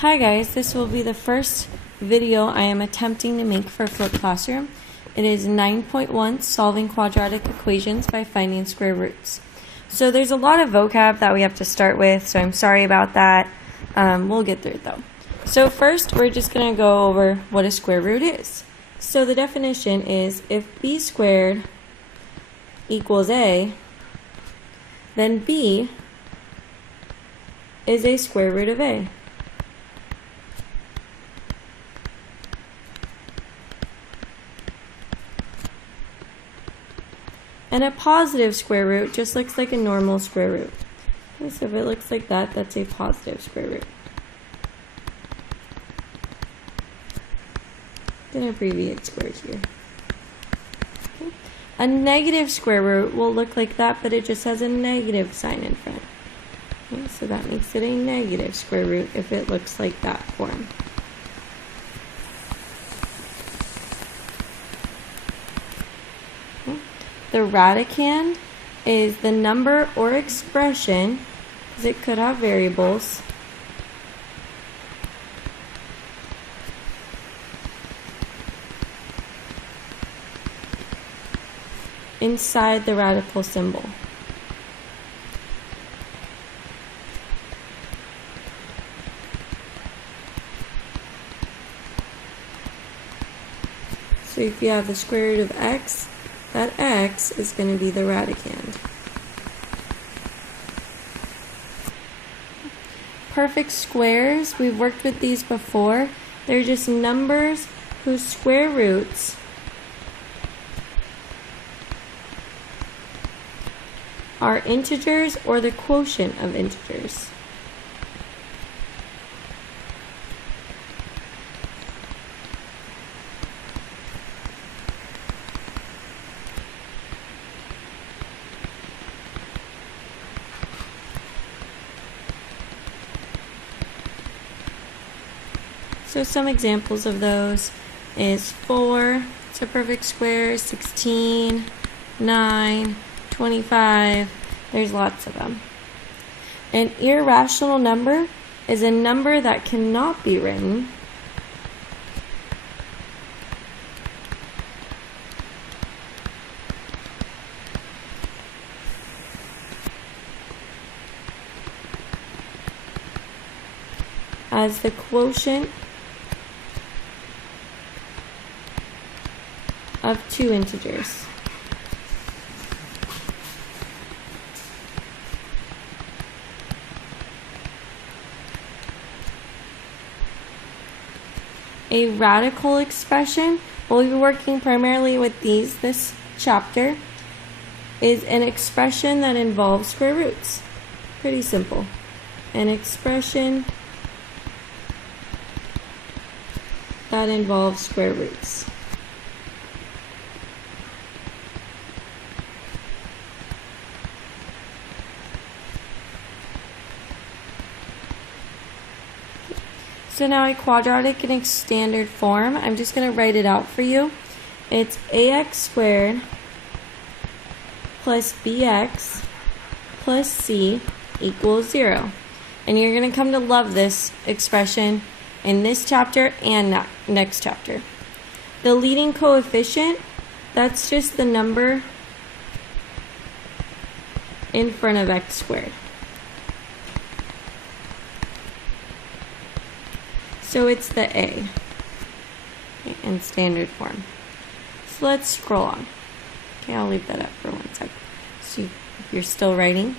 Hi guys, this will be the first video I am attempting to make for Flip Classroom. It is 9.1 Solving Quadratic Equations by Finding Square Roots. So there's a lot of vocab that we have to start with, so I'm sorry about that. We'll get through it though. So first we're just going to go over what a square root is. So the definition is if b squared equals a, then b is a square root of a. And a positive square root just looks like a normal square root. Okay, so if it looks like that, that's a positive square root. I'm going to abbreviate squares here. Okay. A negative square root will look like that, but it just has a negative sign in front. Okay, so that makes it a negative square root if it looks like that form. The radicand is the number or expression, because it could have variables, inside the radical symbol. So if you have the square root of x, that x is going to be the radicand. Perfect squares, we've worked with these before. They're just numbers whose square roots are integers or the quotient of integers. So some examples of those is 4, it's a perfect square, 16, 9, 25, there's lots of them. An irrational number is a number that cannot be written as the quotient of two integers. A radical expression, we'll be working primarily with this chapter, is an expression that involves square roots. Pretty simple. An expression that involves square roots. So now a quadratic in its standard form, I'm just going to write it out for you. It's ax squared plus bx plus c equals 0. And you're going to come to love this expression in this chapter and next chapter. The leading coefficient, that's just the number in front of x squared. So it's the a in standard form. So let's scroll on. Okay, I'll leave that up for 1 sec. See if you're still writing.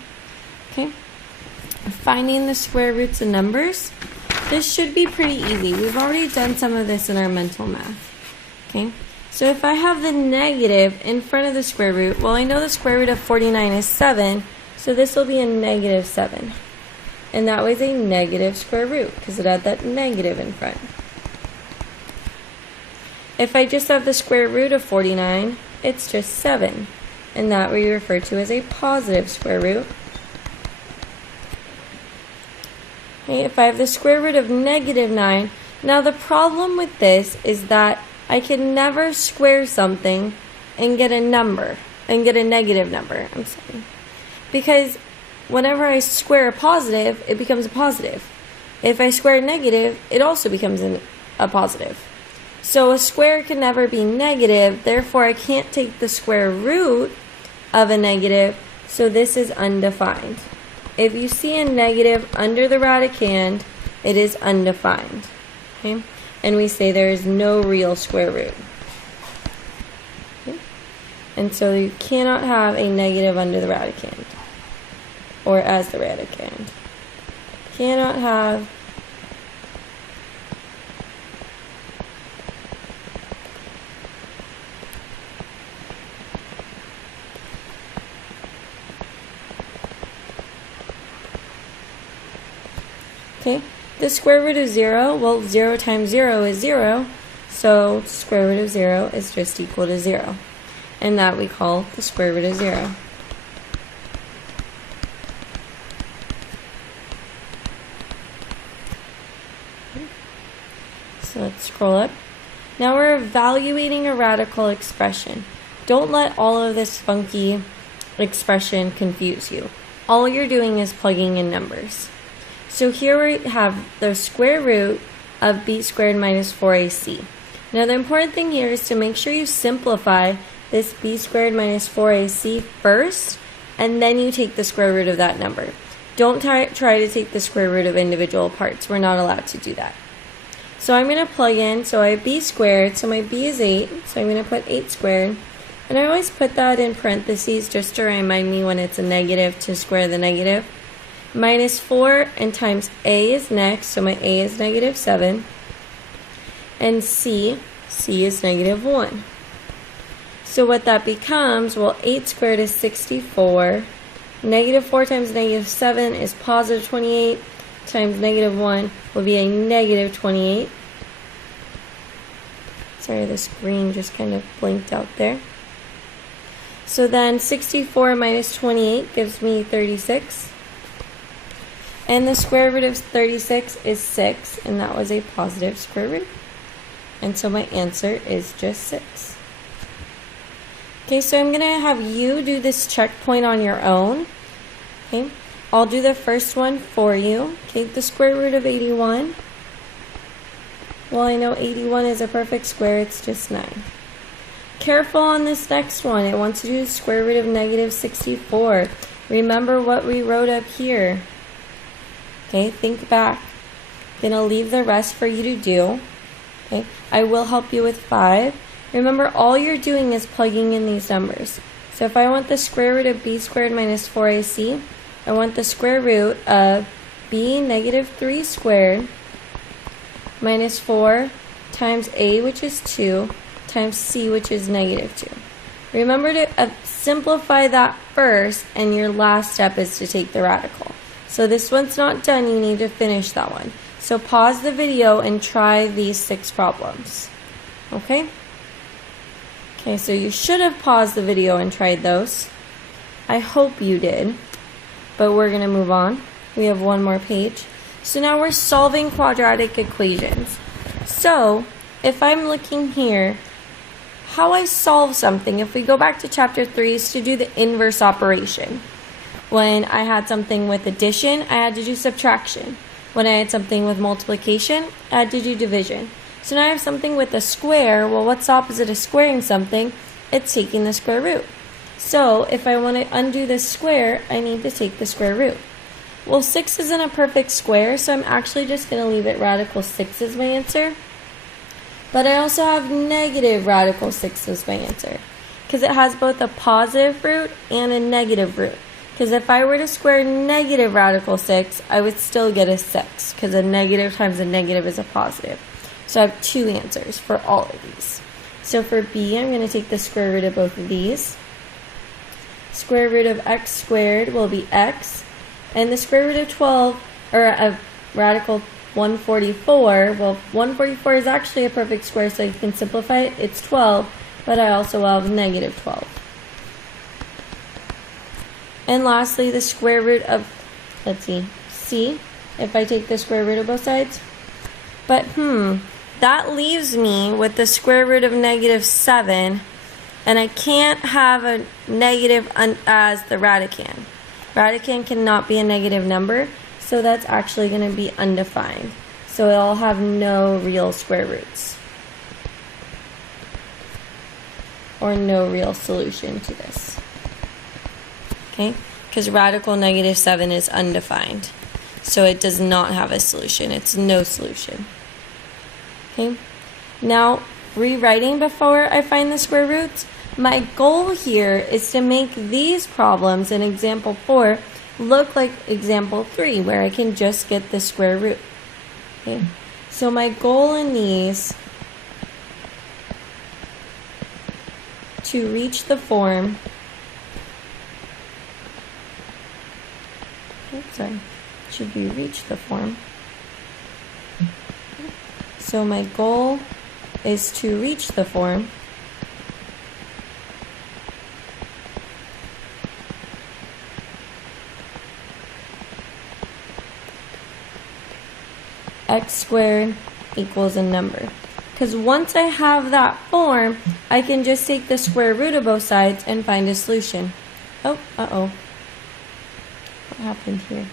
Okay. Finding the square roots of numbers. This should be pretty easy. We've already done some of this in our mental math. Okay. So if I have the negative in front of the square root, well, I know the square root of 49 is 7, so this will be a negative 7. And that was a negative square root because it had that negative in front. If I just have the square root of 49, it's just 7. And that we refer to as a positive square root. Okay, if I have the square root of negative 9, now the problem with this is that I can never square something and get a number, and get a negative number. Because whenever I square a positive, it becomes a positive. If I square negative, it also becomes a positive. So a square can never be negative, therefore I can't take the square root of a negative, so this is undefined. If you see a negative under the radicand, it is undefined. Okay? And we say there is no real square root. Okay? And so you cannot have a negative under the radicand, or as the radicand. Cannot have okay, the square root of 0, well, 0 times 0 is 0, so square root of 0 is just equal to 0. And that we call the square root of 0. So let's scroll up. Now we're evaluating a radical expression. Don't let all of this funky expression confuse you. All you're doing is plugging in numbers. So here we have the square root of b squared minus 4ac. Now the important thing here is to make sure you simplify this b squared minus 4ac first, and then you take the square root of that number. Don't try to take the square root of individual parts. We're not allowed to do that. So I'm going to plug in, so I have b squared, so my b is 8, so I'm going to put 8 squared. And I always put that in parentheses just to remind me when it's a negative to square the negative. Minus 4 and times a is next, so my a is negative 7. And c is negative 1. So what that becomes, well, 8 squared is 64. Negative 4 times negative 7 is positive 28. Times negative 1 will be a negative 28. Sorry, the screen just kind of blinked out there. So then 64 minus 28 gives me 36. And the square root of 36 is 6, and that was a positive square root. And so my answer is just 6. Okay, so I'm going to have you do this checkpoint on your own. Okay, I'll do the first one for you. Okay, the square root of 81. Well, I know 81 is a perfect square, it's just 9. Careful on this next one. It wants to do the square root of negative 64. Remember what we wrote up here. Okay, think back. Then I'll leave the rest for you to do. Okay, I will help you with 5. Remember, all you're doing is plugging in these numbers. So if I want the square root of b squared minus 4ac, I want the square root of b negative 3 squared minus 4 times a, which is 2, times c, which is negative 2. Remember to simplify that first, and your last step is to take the radical. So this one's not done, you need to finish that one. So pause the video and try these 6 problems. Okay? Okay, so you should have paused the video and tried those. I hope you did. But we're going to move on. We have one more page. So now we're solving quadratic equations. So if I'm looking here, how I solve something, if we go back to chapter 3, is to do the inverse operation. When I had something with addition, I had to do subtraction. When I had something with multiplication, I had to do division. So now I have something with a square. Well, what's the opposite of squaring something? It's taking the square root. So if I want to undo this square, I need to take the square root. Well, 6 isn't a perfect square, so I'm actually just going to leave it radical 6 as my answer. But I also have negative radical 6 as my answer, because it has both a positive root and a negative root. Because if I were to square negative radical 6, I would still get a 6, because a negative times a negative is a positive. So I have 2 answers for all of these. So for b, I'm going to take the square root of both of these. Square root of x squared will be x. And the square root of 12, or of radical 144, well, 144 is actually a perfect square, so you can simplify it. It's 12, but I also have negative 12. And lastly, the square root of, let's see, c, if I take the square root of both sides. But, that leaves me with the square root of negative 7, and I can't have a negative as the radicand. Radicand cannot be a negative number, So that's actually going to be undefined. So it'll have no real square roots. Or no real solution to this. Okay? Because radical -7 is undefined. So it does not have a solution. It's no solution. Okay? Now, rewriting before I find the square roots, my goal here is to make these problems in example 4 look like example 3, where I can just get the square root. Okay? So my goal in these to reach the form, should we reach the form? So my goal is to reach the form x squared equals a number. Because once I have that form, I can just take the square root of both sides and find a solution. Oh, uh-oh. What happened here?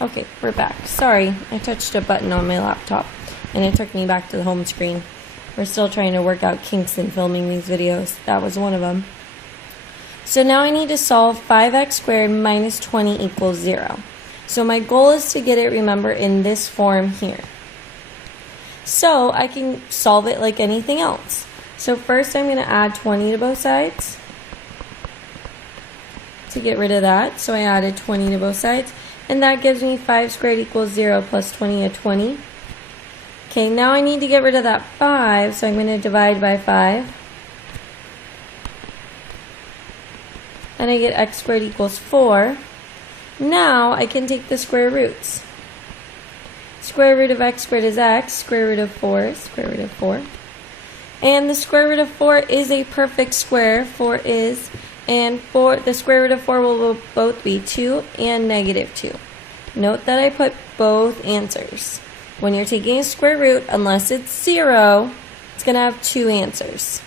Okay, we're back. Sorry, I touched a button on my laptop, and it took me back to the home screen. We're still trying to work out kinks in filming these videos. That was one of them. So now I need to solve 5x squared minus 20 equals 0. So my goal is to get it, remember, in this form here. So I can solve it like anything else. So first I'm going to add 20 to both sides to get rid of that. So I added 20 to both sides. And that gives me 5 squared equals 0 plus 20 is 20. Okay, now I need to get rid of that 5. So I'm going to divide by 5. And I get x squared equals 4. Now I can take the square roots. Square root of x squared is x, square root of 4 is square root of 4. And the square root of 4 is a perfect square, 4 is, and the square root of 4 will both be 2 and -2. Note that I put both answers. When you're taking a square root, unless it's 0, it's going to have 2 answers.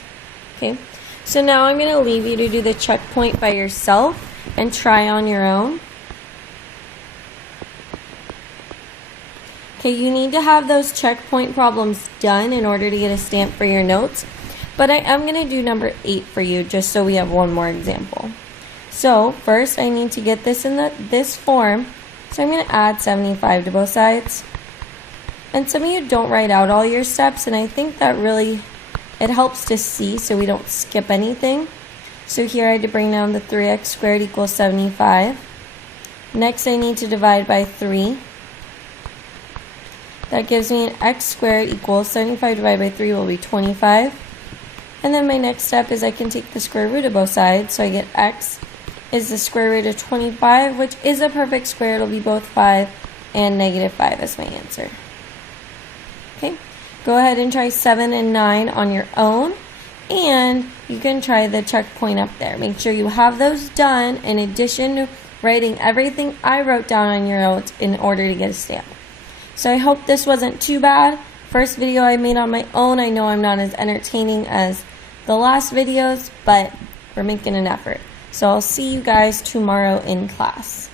Okay, so now I'm going to leave you to do the checkpoint by yourself and try on your own. Okay, you need to have those checkpoint problems done in order to get a stamp for your notes. But I am going to do number 8 for you just so we have one more example. So first I need to get this in this form. So I'm going to add 75 to both sides. And some of you don't write out all your steps, and I think that really, it helps to see so we don't skip anything. So here I had to bring down the 3x squared equals 75. Next I need to divide by 3. That gives me an x squared equals 75 divided by 3 will be 25. And then my next step is I can take the square root of both sides. So I get x is the square root of 25, which is a perfect square. It'll be both 5 and -5 as my answer. Okay, go ahead and try 7 and 9 on your own. And you can try the checkpoint up there. Make sure you have those done in addition to writing everything I wrote down on your notes in order to get a stamp. So I hope this wasn't too bad. First video I made on my own. I know I'm not as entertaining as the last videos, but we're making an effort. So I'll see you guys tomorrow in class.